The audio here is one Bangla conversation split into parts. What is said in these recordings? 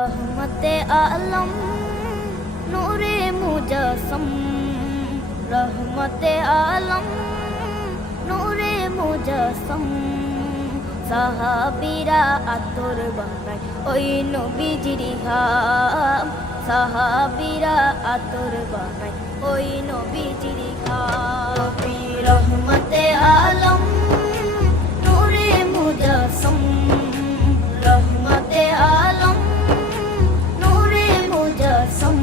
रहमते आलम नूरे मुजस्सम रहमते आलम नूरे मुजस्सम সাহাবীরা আতর বানায় ওই নবীজির ঘাম সাহাবীরা আতর বানায় ওই নবীজির ঘাম নবী রহমতে আলম নূরে মুজস্সম রহমতে আলম নূরে মুজস্সম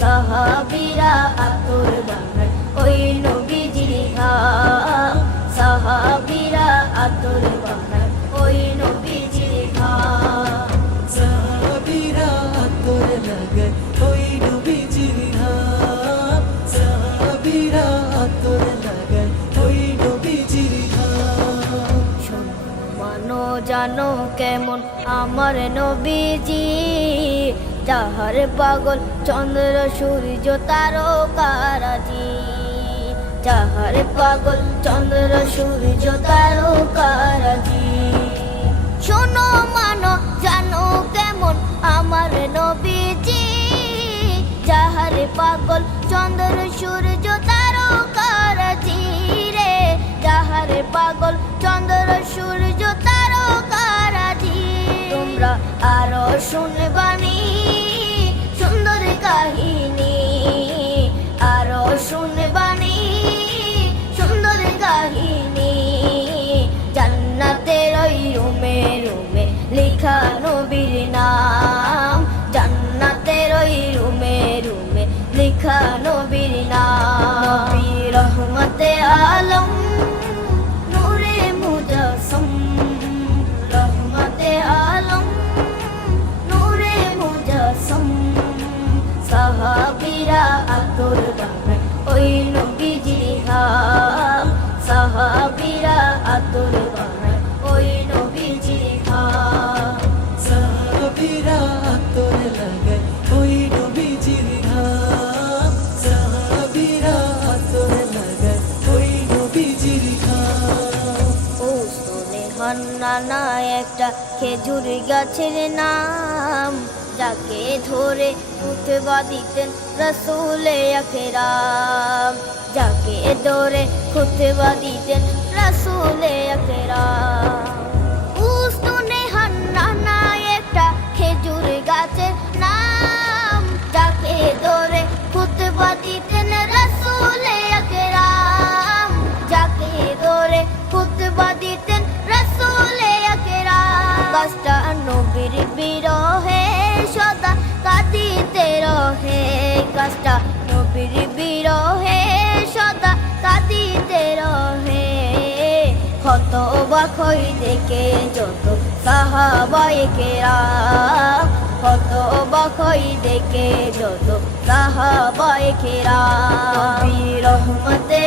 সাহাবীরা আতর বানায় ওই নবীজির ঘাম সাহাবীরা আতর বানায় ওই নবীজির ঘাম সাহাবীরা আতর লাগায় ওই নবীজির ঘাম সাহাবীরা আতর লাগায় ওই নবীজির ঘাম শোনো মানো জানো কেমন আমার নবীজি যাহার পাগল চন্দ্র সূর্য তারকারাজি যাহার পাগল চন্দ্র সূর্য তারকারাজি শোনো মানো জানো কেমন আমার নবীজি যাহার পাগল চন্দ্র সূর্য তারকারাজি রে যাহার পাগল চন্দ্র সূর্য তারকারাজি তোমরা আরো শুনবানি সুন্দর কাহিনী আরো শুনবানি সুন্দর কাহিনী জান্নাতের ওই রুমে রুমে লেখা নবীর নাম জান্নাতের ওই রুমে রুমে লেখা নবীর নাম নবী রহমতে আলম নূরে মুজস্সম রহমতে আলম নূরে মুজস্সম সাহাবীরা আতর বানায় ওই নবীজির ঘাম সাহাবীরা আতর বানায় ওই নবীজির ঘাম সাহাবীরা আতর লাগায় ওই নবীজির ঘাম সাহাবীরা আতর লাগায় ওই নবীজির ঘাম ও শোনে হান্নানা একটা খেজুর গাছের নাম যাকে ধরে খুতবা দিতেন রাসূলে আকরাম যাকে ধরে খুতবা দিতেন রাসূলে আকরাম উস্তনে হান্নানা একটা খেজুর গাছের নাম যাকে ধরে খুতবা দিতেন রাসূলে আকরাম যাকে ধরে খুতবা দিতেন রাসূলে আকরাম গাছটা নবীর বিরহে সদা কাঁদিতে রহে গাছটা নবীর বিরহে সদা কাঁদিতে রহে কত বাখই দেখে যত সাহাবায়ে কেরাম কত বাখই দেখে যত সাহাবায়ে কেরাম নবী রহমতে